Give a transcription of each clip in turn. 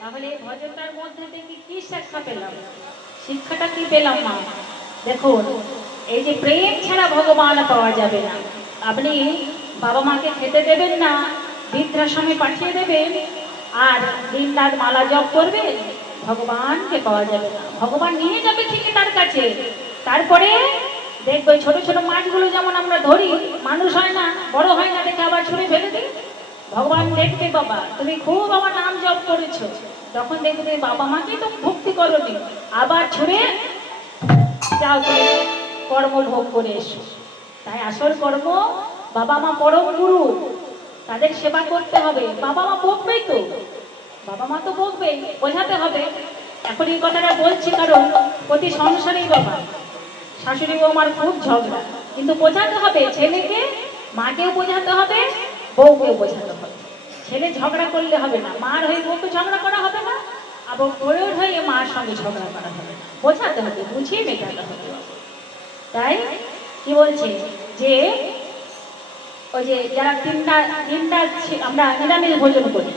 তাহলে এই ভজনটার মধ্যে থেকে কি শিক্ষা পেলাম? শিক্ষাটা কি পেলাম মা? দেখুন, এই যে প্রেম ছাড়া ভগবান পাওয়া যাবে না। আপনি বাবা মাকে খেতে দেবেন না, বৃদ্ধাশ্রমে পাঠিয়ে দেবেন, আর দিন রাত মালা জপ করবেন, ভগবানকে পাওয়া যাবে না। ভগবান নিয়ে যাবে ঠিকই তার কাছে। তারপরে দেখবে ছোট ছোট মাছগুলো যেমন আমরা ধরি, মানুষ হয় না, বড় হয় না দেখে আবার ছুঁড়ে ফেলে দিই। ভগবান দেখবে বাবা তুমি খুব আমার নাম জপ করেছো, তখন দেখবে বাবা মাকেই তো ভক্তি করোনি, আবার ছুঁড়ে যাও তুমি কর্ম ভোগ করে এসো। তাই আসল কর্ম, বাবা মা পরম গুরু, তাদের সেবা করতে হবে। বাবা মা বকবেই তো, বাবা মা তো বকবেই, বোঝাতে হবে। এখন এই কথাটা বলছি কারণ প্রতি সংসারেই বাবা শাশুড়ি বৌমার খুব ঝগড়া, কিন্তু বোঝাতে হবে ছেলেকে, মাকেও বোঝাতে হবে, বউকেও বোঝাতে হবে। ছেলে ঝগড়া করলে হবে না, মার হয়ে বউকে ঝগড়া করা হবে না, আবার বউয়ের হয়ে মার সঙ্গে ঝগড়া করা হবে না। বোঝাতে হবে, বুঝিয়ে মেটাতে হবে। তাই কি বলছে যে ওই যে যারা তিনটা তিনটা আমরা নিরামিষ ভোজন করি,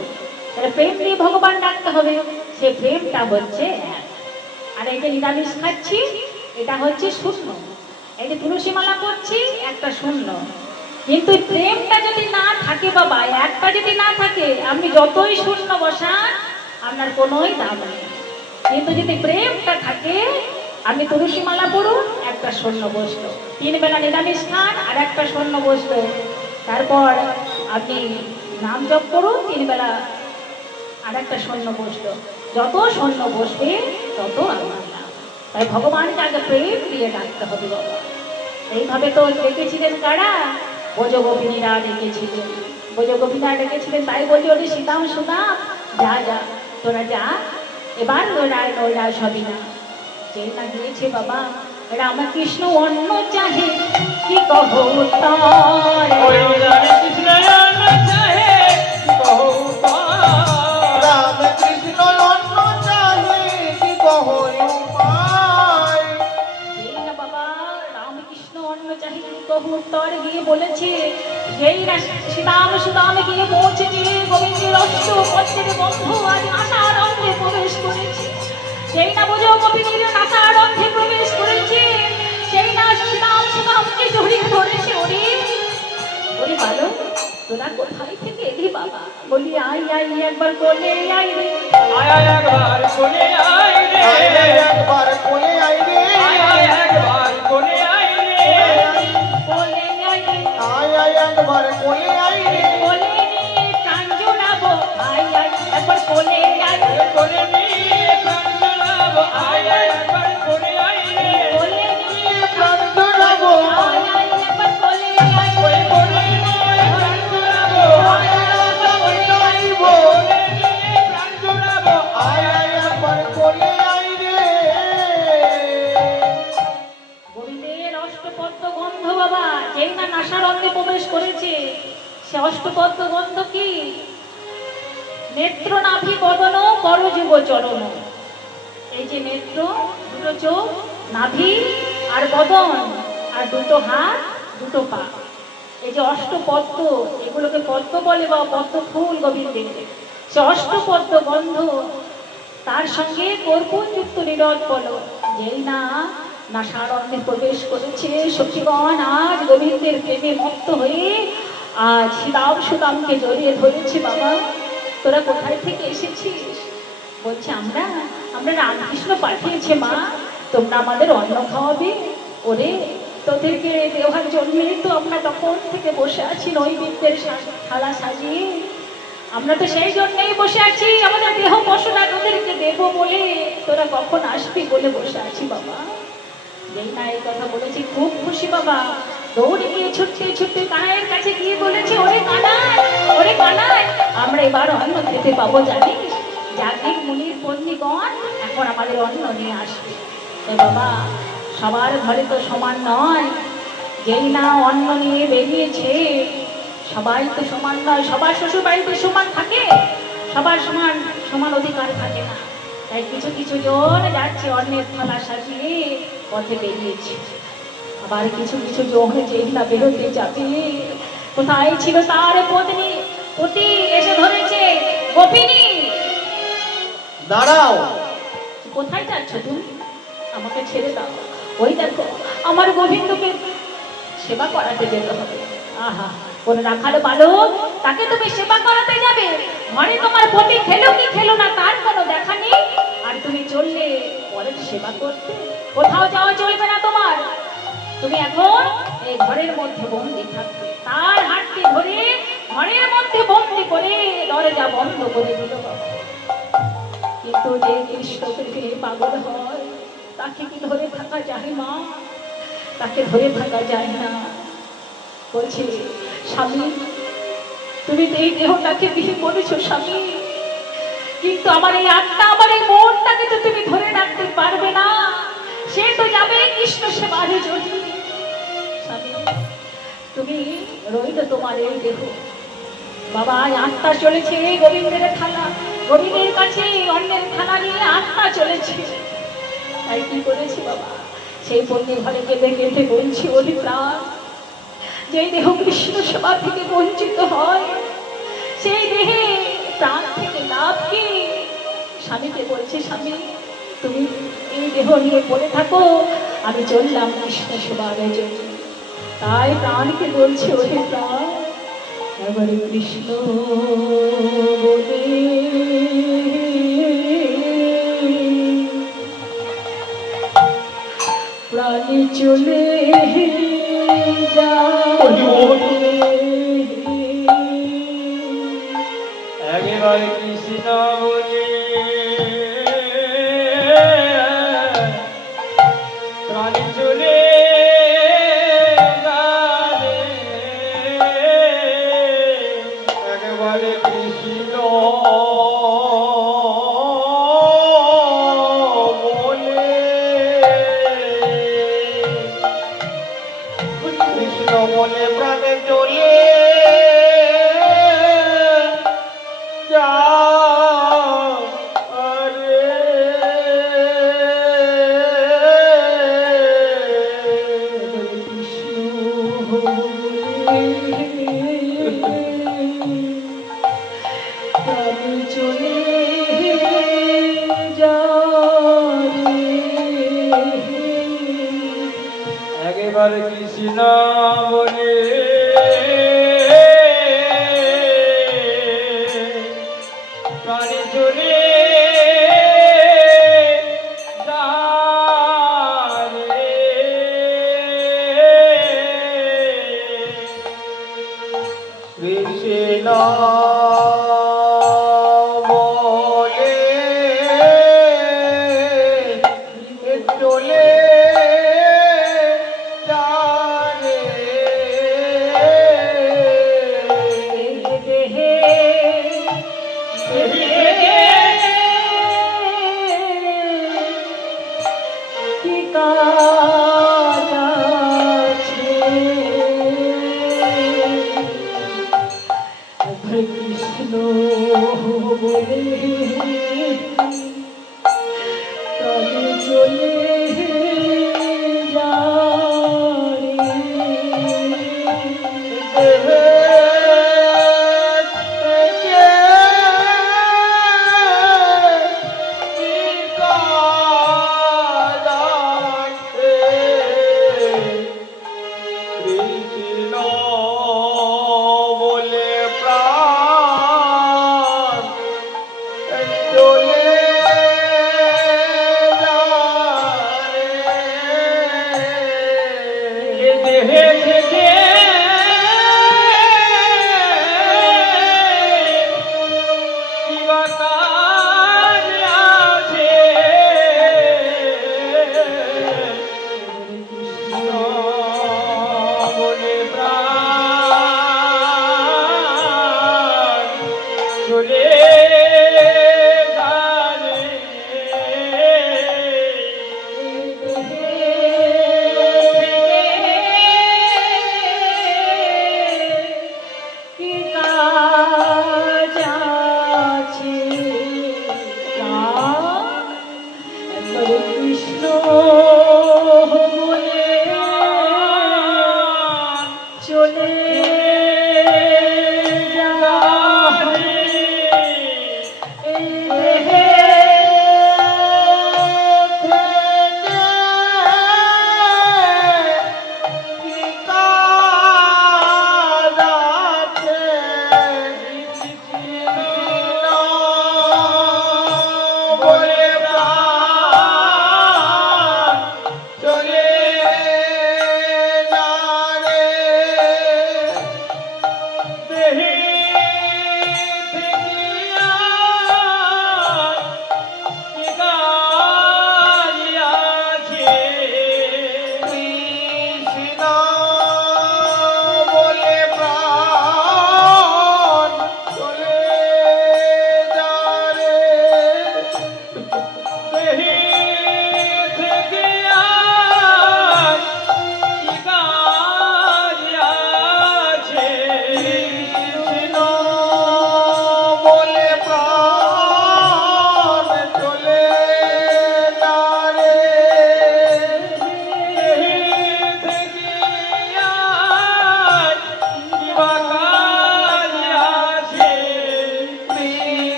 তাহলে প্রেম দিয়ে ভগবান ডাকতে হবে, সে প্রেমটা হচ্ছে এক। আর এই যে নিরামিষ খাচ্ছি এটা হচ্ছে শূন্য, এই যে তুলসী মালা করছি একটা শূন্য। কিন্তু প্রেমটা যদি না থাকে বাবা, একটা যদি না থাকে, আপনি যতই শূন্য বসান আপনার কোনোই দাম নেই। কিন্তু যদি প্রেমটা থাকে, আপনি তুলসী মালা পড়ুন, একটা শূন্য বসলো, 3 বেলা নিরামিষ খান আর একটা শূন্য বসলো, তারপর আপনি নাম জপ করুন 3 বেলা আর একটা শূন্য বসলো, যত শূন্য বসবে তত আমার নাম। তাই ভগবানকে আগে প্রেম দিয়ে ডাকতে হবে বাবা। এইভাবে তো ডেকেছিলেন কারা? ব্রজগোপিনীরা ডেকেছিলেন, ব্রজগোপিনীরা ডেকেছিলেন। তাই বলি ওরে সীতাম সুদাম যা যা তোরা যা, এবার নৈরায় নৈরায় সবই না। যে না গিয়েছে বাবা রামকৃষ্ণ অন্ন চাহে কি কহো তার, রামকৃষ্ণ অন্ন চাহে কি কহো তার, রামকৃষ্ণ অন্ন চাহে কি কহো তার। যেই না বাবা রামকৃষ্ণ অন্ন চাহে কি কহো তার গিয়ে বলেছে, যেই না সীতাম সুদামে গিয়ে পৌঁছেছে, গোবিন্দের অষ্ট পদ্মের বন্ধ আজ আশার অন্ধে প্রবেশ করেছে। সেই না বোঝো গোপিনীর নাসার অন্ধে প্রবেশ করেছে, সেই না সীতাম সুদামকে জড়িয়ে ধরেছে। ওরে ওরে ভালো, তোরা কোথায় থেকে এলি বাবা? বলি আই আই একবার কোলে আই রে, আয় আয় একবার কোলে আয় রে, আয় আয় একবার কোলে আয় রে, আয় আয় একবার কোলে আয় রে, কোলে আই রে, আয় আয় একবার কোলে আয় রে, কোলে নিয়ে প্রাণ জোড়াবো, আই আই একবার কোলে আই রে, কোলে নিয়ে প্রাণ জোড়াবো, আয় আয় একবার কোলে আয় রে, কোলে নিয়ে প্রাণ জোড়াবো, আই আই একবার কোলে আই ওই রে, কোলে নিয়ে প্রাণ জোড়াবো, আয় আয় একবার কোলে আইবো, কোলে নিয়ে প্রাণ জোড়াবো, আয় আয় একবার কোলে আয় রে। গোবিন্দের অষ্টপদ্ম গন্ধ বাবা, যেই না নাসার অঙ্গে প্রবেশ করেছে, সে অষ্টপদ্ম গন্ধ কি? নেত্র নাভি বদন করযুগ চরণ। এই যে নেত্র, দুটো চোখ, নাভি আর বদন, আর দুটো হাত, দুটো পা, এই যে অষ্টপদ্ম, এগুলোকে পদ্ম বলে বা পদ্ম ফুল গোবিন্দের। সে অষ্টপদ্ম গন্ধ, তার সঙ্গে কর্পূরযুক্ত নীরদ পল, যেই না নাসার অঙ্গে প্রবেশ করেছে, সখীগণ আজ গোবিন্দের প্রেমে মত্ত হয়ে আজ সীতাম সুদামকে জড়িয়ে ধরেছে। বাবা তোরা কোথায় থেকে এসেছিস? বলছে আমরা আমরা রামকৃষ্ণ পাঠিয়েছে মা, তোমরা আমাদের অন্ন খাওয়াবে। ওরে তোদেরকে দেওয়ার জন্যই তো আমরা তখন থেকে বসে আছি নৈবেদ্যের থালা সাজিয়ে, আমরা তো সেই জন্যই বসে আছি, আমাদের দেহ পশলা তোদেরকে দেবো বলে, তোরা কখন আসবি বলে বসে আছি বাবা। যেই না এই কথা বলেছি খুব খুশি বাবা, দৌড়ে গিয়ে ছুটতে ছুটতে কানাইয়ের কাছে গিয়ে বলেছে, ওরে কানাই, ওরে কানাই, আমরা এবার অন্ন খেতে পাবো জানিস, যাজ্ঞিক মুনির পত্নীগণ এখন আমাদের অন্ন নিয়ে আসবে। এ বাবা সবার ঘরে তো সমান নয়, যেই না অন্ন নিয়ে বেরিয়েছে, সবাই তো সমান নয়, সবার শ্বশুর বাড়িতে সমান থাকে, সবার সমান সমান অধিকার থাকে না। তাই কিছু কিছু জন যাচ্ছে অন্যের থালা সাজিয়ে পথে বেরিয়েছে, আবার কিছু কিছু জন যেই না বেরোতে যাবে, কোথায় ছিল তার পত্নী, পতি এসে ধরেছে, গোপিনী দাঁড়াও। কোথায় যাচ্ছ তুমি? আমাকে ছেড়ে দাও। ওই দেখো আমার গোবিন্দকে সেবা করাতে যেতে হবে। আহা, কোন রাখাল বালক, তাকে তুমি সেবা করাতে যাবে? ঘরে তোমার পতি খেলো কি খেলো না তার কোনো দেখা নেই, আর তুমি চললে পরের সেবা করতে। কোথাও যাওয়া চলবে না তোমার। তুমি এখন এই ঘরের মধ্যে বন্দি থাকবে। তার হাতটি ধরে ঘরের মধ্যে বন্দি করে দরজা বন্ধ করে দিল বাবা। কিন্তু যে কৃষ্ণ প্রেমে পাগল হয় তাকে কি ধরে থাকা যায় মা? তাকে ধরে থাকা যায় না। বলছে, স্বামী তুমি তো এই দেহটাকে বিয়ে করেছো স্বামী, কিন্তু আমার এই আত্মা, আমার এই মনটাকে তো তুমি ধরে রাখতে পারবে না। সে তো যাবে কৃষ্ণ সেবারে জন্য। স্বামী তুমি রইল তোমার এই দেহ। বাবা আত্মা চলেছে গোবিন্দের থালা, গোবিন্দের কাছে অন্যের থালা নিয়ে আত্মা চলেছে। তাই কি করেছি বাবা, সেই বন্দি ঘরে কেঁদে কেঁদে বলছি, ওরে প্রাণ, যেই দেহ কৃষ্ণ সেবা থেকে বঞ্চিত হয় সেই দেহে প্রাণ থেকে লাভ কি? স্বামীকে বলছে, স্বামী তুমি এই দেহ নিয়ে পড়ে থাকো, আমি চললাম কৃষ্ণ সেবার জন্য। তাই প্রাণকে বলছে, ওরে প্রাণ, এবারে কৃষ্ণ বলে প্রাণী চলে একেবারে কৃষ্ণ বলে প্রাণী চলে যাবে। একেবারে কৃষ্ণ বলে কৃষ্ণ বলে প্রাণে চলে একেবারে কৃষ্ণ বলে প্রাণী চলে যাবে। কৃষ্ণ বলে চলে যাবে।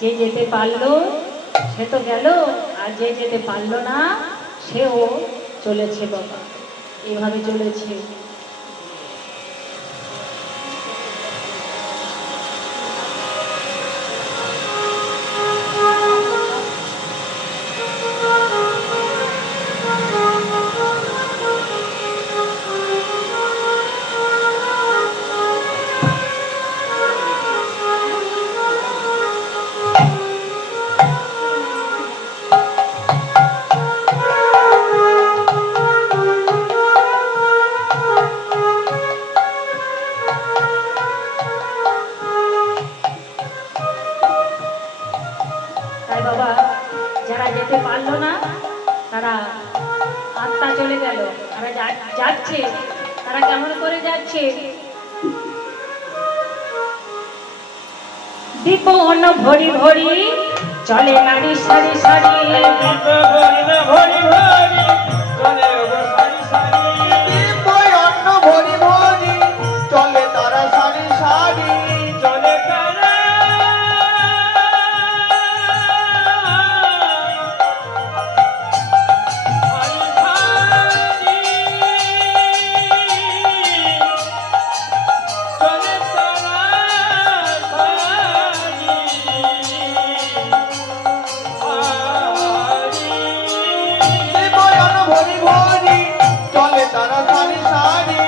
যে যেতে পারলো সে তো গেল, আর যে যেতে পারলো না সেও চলেছে বাবা, এইভাবে চলেছে। তাই বাবা, যারা যেতে পারলো না তারা আত্মা চলে গেল, তারা যাচ্ছে, তারা কেমন করে যাচ্ছে? দীপন ভরি ভরি চলে নারী সারি সারি, ভরি ভরি চলে গো সারি সারি, দীপই অন্ন ভরি ভরি চলে তারা সারি সারি, চলে তারা সারি সারি, চলে তারা ভরি ভরি চলে তারা সারি সারি,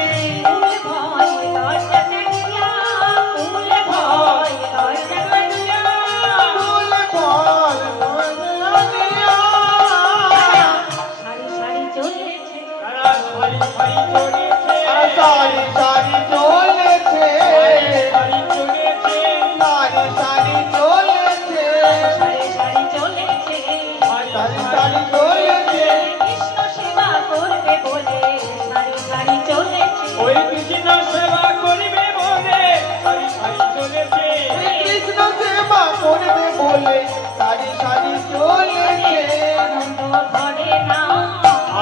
সারি সারি চলেছে, সারি সারি চলেছে, সারি সারি চলেছে, কৃষ্ণ সেবা করবে বলে সারি সারি চলেছে, ওই কৃষ্ণ সেবা করিবে বলে সারি সারি চলেছে, কৃষ্ণ সেবা করবে বলে সারি সারি চলেছে, আনন্দ ধরে না,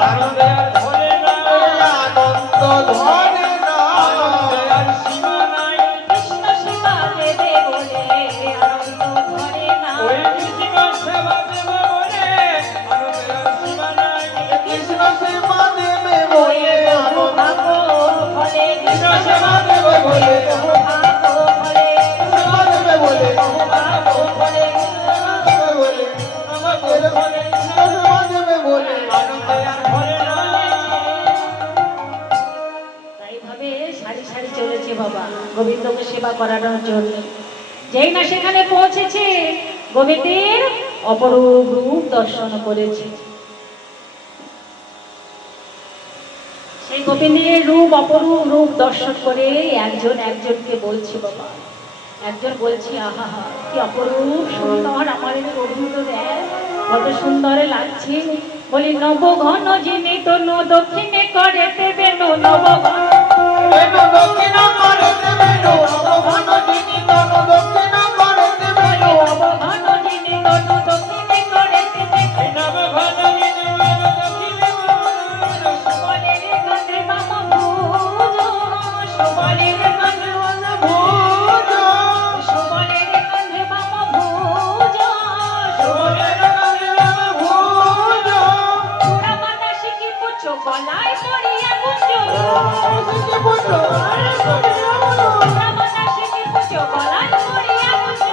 আনন্দ ধরে না, আনন্দ ধরে না, আনন্দের সীমা নাই, কৃষ্ণ সেবা দেবে বলে আনন্দ ধরে না, ওই কৃষ্ণ সেবা দেবে বলে আনন্দের সীমা নাই, কৃষ্ণ সেবা দেবে বলে ভাগ্য ফলে কৃষ্ণ সেবা দেবে বলে ভাগ্য ফলে সেবা দেবে বলে ভাগ্য ফলে বলে আমাদের বলে কৃষ্ণ সেবা দেবে বলে আনন্দের ধরে না, তাই ভাবে সারি সারি চলেছে বাবা গোবিন্দকে সেবা করানোর জন্য। যেই না সেখানে পৌঁছেছে গোবিন্দের অপরূপ রূপ দর্শন করেছে। সেই গোবিন্দের রূপ অপরূপ রূপ দর্শন করে একজন একজনকে বলছে বাবা, একজন বলছি আহা হা কি অপরূপ সুন্দর আমার এই প্রভুতো দেখ কত সুন্দর লাগছে। বলি নব ঘন যিনি তনু দক্ষিণে করে দেবে নব ঘন, বেনু দক্ষিণ করে দেবে নবঘন যিনি তনু দক্ষিণ করে দেবে নব ঘন যিনি তনু দক্ষিণে করে দেবে, নবঘন যিনি তনু দক্ষিণ সুবলের কাঁধে বাম ভুজ, সুবলের কাঁধে বাম ভুজ, সুবলের কাঁধে বাম ভুজ, সুবলের কাঁধে বাম ভুজ, চূড়া বাঁধা শিখি পুচ্ছ গলায় পড়িয়া গুঞ্জ, শিখি পুত্র চূড়া বাঁধা শিখি পুচ্ছ গলায় পড়িয়া গুঞ্জ,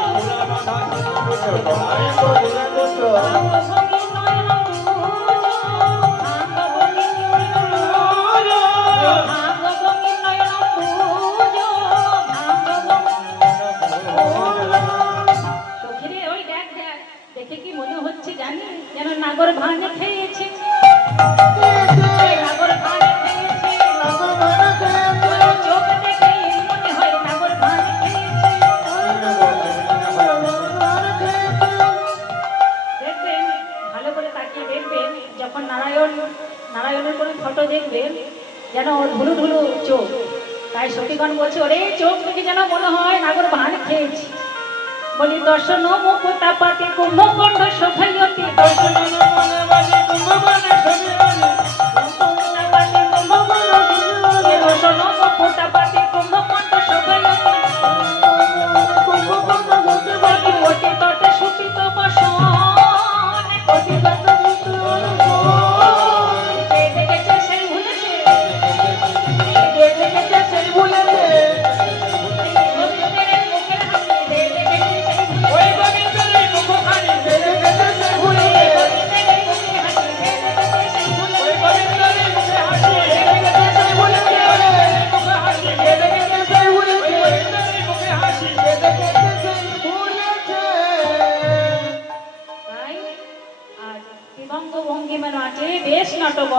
ভাঙ্গভঙ্গি নয়ন ভুজ, ভাঙ্গভঙ্গি ভাঙ্গভঙ্গি নয়ন ভুজ, চোখেরে ওই দেখ দেখ, দেখে কি মনে হচ্ছে জানি যেন নাগর ভাঙ খেয়েছে, নাগর ভাঙ খেয়েছে, চোখ দেখে মনে হয় নাগর ভাঙ খেয়েছে। দেখবেন ভালো করে তাকিয়ে দেখবেন যখন নারায়ণের কোনো ফটো দেখবেন যেন ধুলু ধুলু চোখ, তাই সতীগণ বলছে ওরে চোখ দেখে যেন মনে হয় নাগর ভাঙ খেয়েছে। বলি দর্শন মুকুতা পাতি কুম্ভকণ্ড শোভায়তি, দর্শন দর্শন মুকুতা পাতি কুম্ভকণ্ড শোভায়তি, কোটি তটে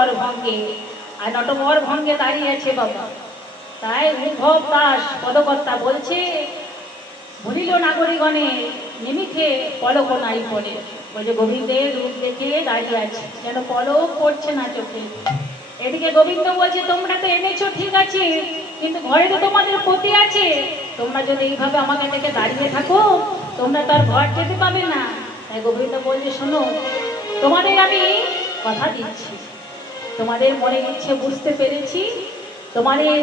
নটবর ভঙ্গে, আর নটবর ভঙ্গে দাঁড়িয়ে আছে বাবা। তাই উদ্ভব দাস পদকর্তা বলছে, ভুলিল নাগরিকগণে নিমিখে পলক নাই পড়ে। বলছে গোবিন্দের রূপ দেখে দাঁড়িয়ে আছে, যেন পলক পড়ছে না চোখে। এদিকে গোবিন্দ বলছে, তোমরা তো এনেছো ঠিক আছে, কিন্তু ঘরে তো তোমাদের পতি আছে। তোমরা যদি এইভাবে আমাকে দেখে দাঁড়িয়ে থাকো, তোমরা তো আর ঘর যেতে পাবে না। তাই গোবিন্দ বলছে, শোনো, তোমাদের আমি কথা দিচ্ছি, তোমাদের মনে ইচ্ছে বুঝতে পেরেছি, তোমাদের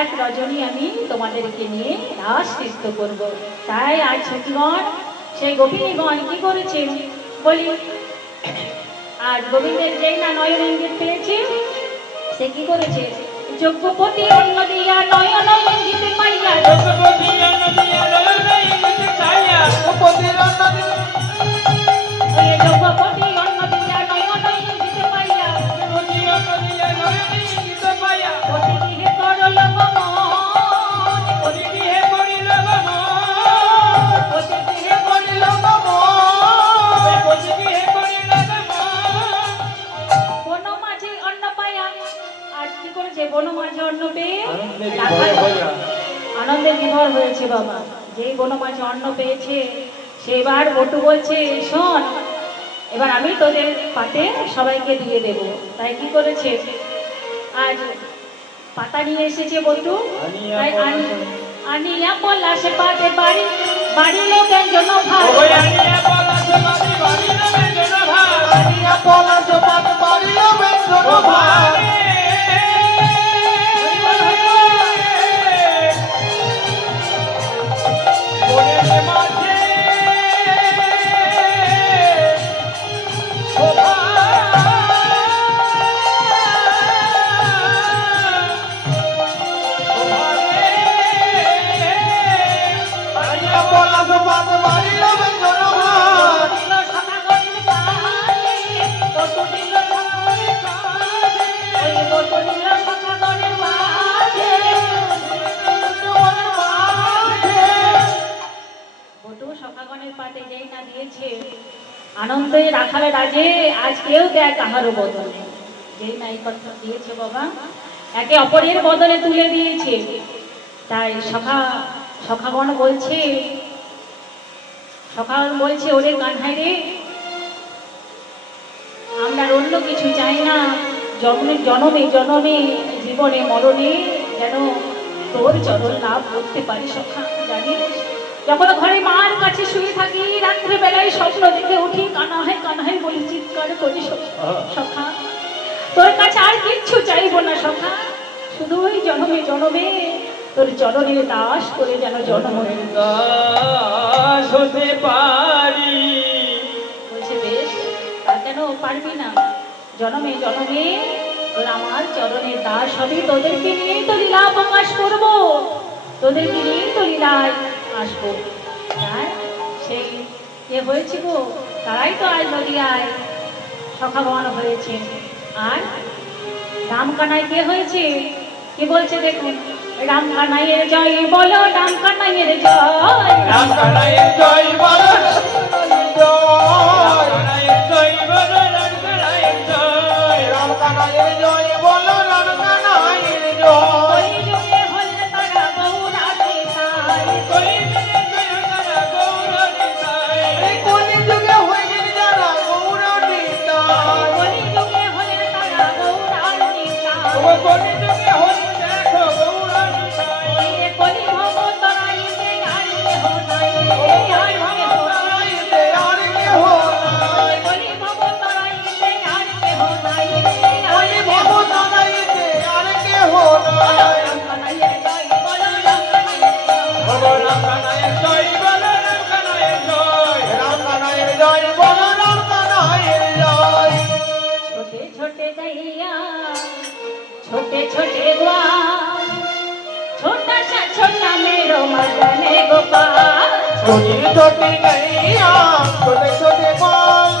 এক রজনী আমি তোমাদেরকে নিয়ে রাস নৃত্য করব। তাই আজ সখীগণ সেই গোপিনীগণ কি করেছে বলি, আর গোবিন্দের যেই না নয়ন ইঙ্গিত পেয়েছে, সে কি করেছে, যজ্ঞপতি অন্ন দিয়া নয়ন ইঙ্গিত পাইয়া, যজ্ঞপতি অন্ন দিয়া নয়ন ইঙ্গিত চাইয়া, যজ্ঞপতির অন্ন দিয়া, ওই যজ্ঞপতি অন্ন দিয়া নয়ন ইঙ্গিত পাইয়া, যজ্ঞপতি অন্ন দিয়া নয়ন ইঙ্গিত পাইয়া, পতি গৃহে করল গমন, পতি গৃহে করিল গমন, পতি গৃহে করিল গমন, পতি গৃহে করিল গমন, বন মাঝে অন্ন পাইয়া। আর কি করেছে, বন মাঝে অন্ন পেয়ে আনন্দে বিভোর হয়েছে বাবা। যেই বন মাঝে অন্ন পেয়েছে, সেবার বটু বলছে, শোন, এবার আমি তোদের পাতে সবাইকে দিয়ে দেব। তাই কি করেছে, আজ পাতা নিয়ে এসেছে বটু, তাই আনিয়া পলাশে পাতে বাড়ি বাড়ি লোকের জন্য ভাত, ওই আনিয়া পলাশ বাড়ি বাড়ি লোকের জন্য ভাত, আনিয়া পলাশ পাত বাড়িল বেঞ্জন ভাত। বনের মাঝে শোভা, আনিয়া পলাশ পাত বাড়িল বেঞ্জন ভাত। দিল সখাগণের পাতে, বটু দিল সখাগণের পাতে, ওই বটু দিল সখাগণের পাতে, বটু সখাগণের পাতে যেই না দিয়েছে, আনন্দে রাখালে রাজে আজ কেউ দেয় কাহারও বদলে। যেই না এই কথা দিয়েছে বাবা, একে অপরের বদলে তুলে দিয়েছে। তাই সখাগণ বলছে, সখাগণ বলছে, ওরে কানহাই রে, আমরা আর অন্য কিছু চাই না, জন্মে জনমে জনমে জীবনে মরণে যেন তোর চরণ লাভ করতে পারি সখা। জানিস, যখন ঘরে মার কাছে শুয়ে থাকি, রাত্রে বেলায় স্বপ্ন দেখে উঠি, কানাহাই বলে চিৎকার করি সখা, তোর কাছে আর কিচ্ছু চাইবো না সখা, শুধু ওই জনমে জনমে তোর চরণের দাস করে যেন জন্ম নেই। দাস হতে পারি। বলছে বেশ, তা কেন পারবি না, জনমে জনমে তোর আমার চরণের দাস হবে, তোদেরকে নিয়েই তো লীলা প্রকাশ করবো, তোদেরকে নিয়েই তো লীলায় আসবো। আর সেই কে হয়েছে গো, তারাই তো আজ নদিয়ায় সখাগণ হয়েছে। আর রাম কানাই কে হয়েছে, কি বলছে দেখুন, রাম কানাইয়ের জয় বলো, রাম কানাইয়ের জয়, রাম কানাইয়ের জয় বলো, জয় কানাইয়ের জয় বলো, রাম কানাইয়ের জয়, রাম কানাইয়ের জয় বলো, রাম কানাইয়ের জয়। কলিযুগে হলে তারা গৌরাতে তাই, কলিযুগে জয় তারা গৌরনিতাই, এই কলিযুগে হইলেন যারা গৌরনিতাই। কলিযুগে হলে তারা গৌরাতে তাই, ও কলিযুগে হরি দেখো গৌরনিতাই, ওরে কলি ভব তরাইতে আর কেহ নাই রে, আর কেহ নাই, তারাইতে আর কেহ নাই। কলি ভব তরাইতে আর কেহ নাই রে, আর ওই কেহ ভব নাই। তারাইতে আর কেহ নাই। রাম কানাইয়ের জয় বলো, রাম কানাইয়ের জয়, বলো রাম কানাইয়ের জয় বলো, রাম কানাইয়ের জয়, রাম কানাইয়ের জয় বলো, রাম কানাইয়ের জয়। ছোটে ছোটে গাইয়া छोटे छोटे द्वार, छोटा सा छोटा मेरो मदन गोपाल, छोटी छोटी गैया छोटे छोटे बाल,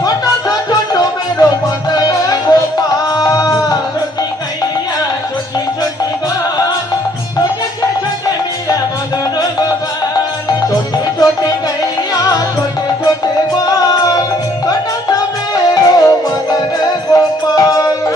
छोटा सा छोटो मेरो मदन गोपाल। छोटी गैया छोटी छोटी बाल, छोटे से छोटे मेरा मदन गोपाल, छोटी छोटी गैया छोटे छोटे बाल, छोटा सा मेरो मदन गोपाल।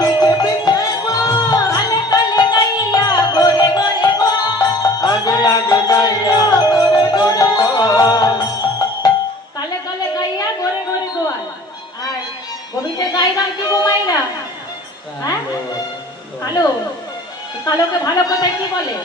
পিছে পিছে গো কালে কালে গাইয়া গোরে গোরে গো আগে আগে গাইয়া তোরে তোরে বল কালে কালে গাইয়া গোরে গোরে গোয়াল আর গোবিন্দের গাইবাম কি গোমাইনা হ্যাঁ কালো কালোকে ভালো কথায় কি বলে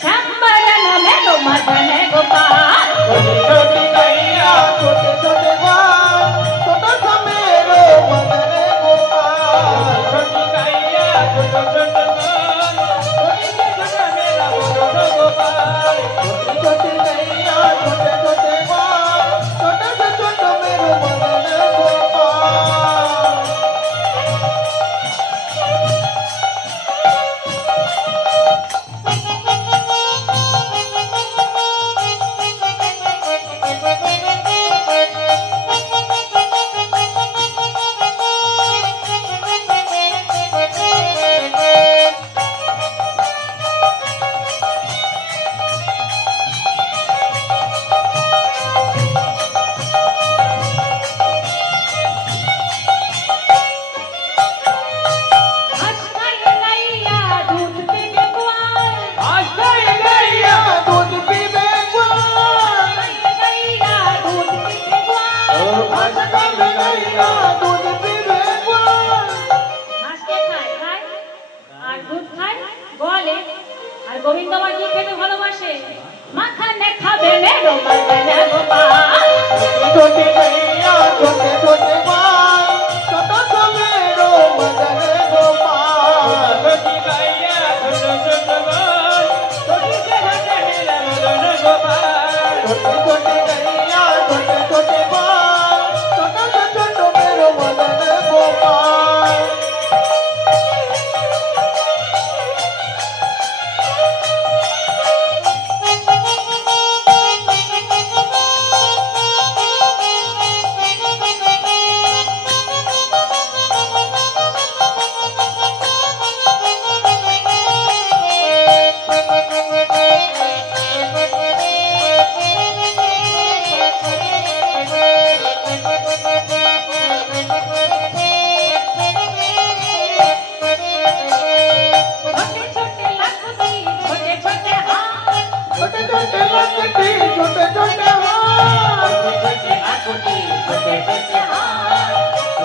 শ্যামবরণ মেলো মদন গোপাল ছোটি ছোটি গাইয়া छोटे छोटे बाल छोटा सा मेरो मदन गोपाल ছোটি গাইয়া ছোট ছোট গান ছোটি ছোট মেরা মদন গোপাল छोटे छोटे गैया छोटे छोटे बाल छोटा सा छोटा मेरो मदन गोपाल হাসনাই গাইয়া দুধ পিবে গোয়াল আস্তাই গাইয়া दूध पीबे ग्वाल গাইয়া দুধ পিবে গোয়াল आजकल गैया दूध पीबे ग्वाल হাসকে খায় খায় আর দুধ খায় বলে আর গোবিন্দ আবার কি খেতে ভালোবাসে মাখানে খাবে মেরো মদন গোপাল छोटे गैया छोटे छोटे बाल छोटा सा मेरो मदन गोपाल ছোটি গাইয়া ছোট ছোট গান ছোটি ছোট মেরা মদন গোপাল छोटे छोटे गैया छोटे छोटे बाल छोटा सा छोटा मेरो मदन गोपाल छोटे छोटे लखती छोटे छोटे हाथ छोटे छोटे लकड़ी छोटे छोटे हाथ ছোটি আকুটি ছোটে ছোটে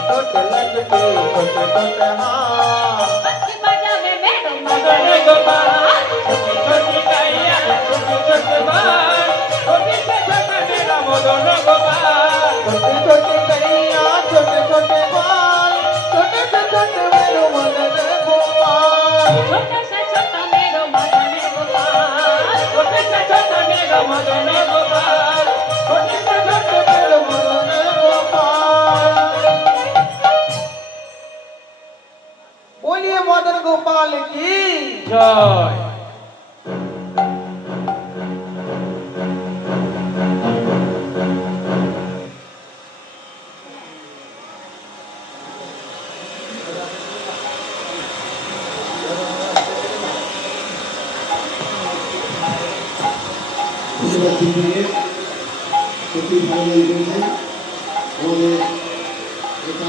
छोटे लकड़ी छोटे छोटे हाथ बंसी बजावे मेरो मदन मदन गोपाल गोपाल छोटी छोटी गाइया छोटी छोटी बाल छोटी से छोटे मेरा मदन गोपाल छोटे छोटे गैया छोटे छोटे बाल छोटे से छोटे मेरो मदन गोपाल छोटा सा छोटा मेरो मदन गोपाल छोटे से छोटे मेरा मदन गोपाल छोटे से छोटे मेरो मदन गोपाल बोलिए मदन गोपाल की জয় ধন্যবাদ তিনজনকে সত্যি ভালো লেগেছে আমাদের এটা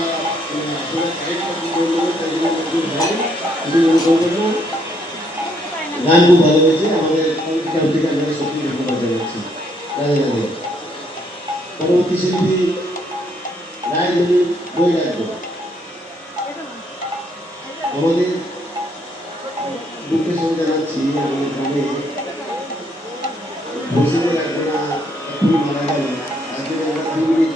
আসলে আরেকটা কি বলবো তাই জন্য নতুন ভাই কিছু মনে করবেন না গান খুব ভালো হয়েছে আমাদের ক্যাম্প থেকে আমরা সত্যি ধন্যবাদ জানাচ্ছি রাধে রাধে পরবর্তী শিল্পী রায়মণি বই রাখবো আমাদের দুঃখের সঙ্গে জানাচ্ছি আমাদের গ্রামে বসে একজনা এখনই মারা গেল আজকে আমরা 2 মিনিট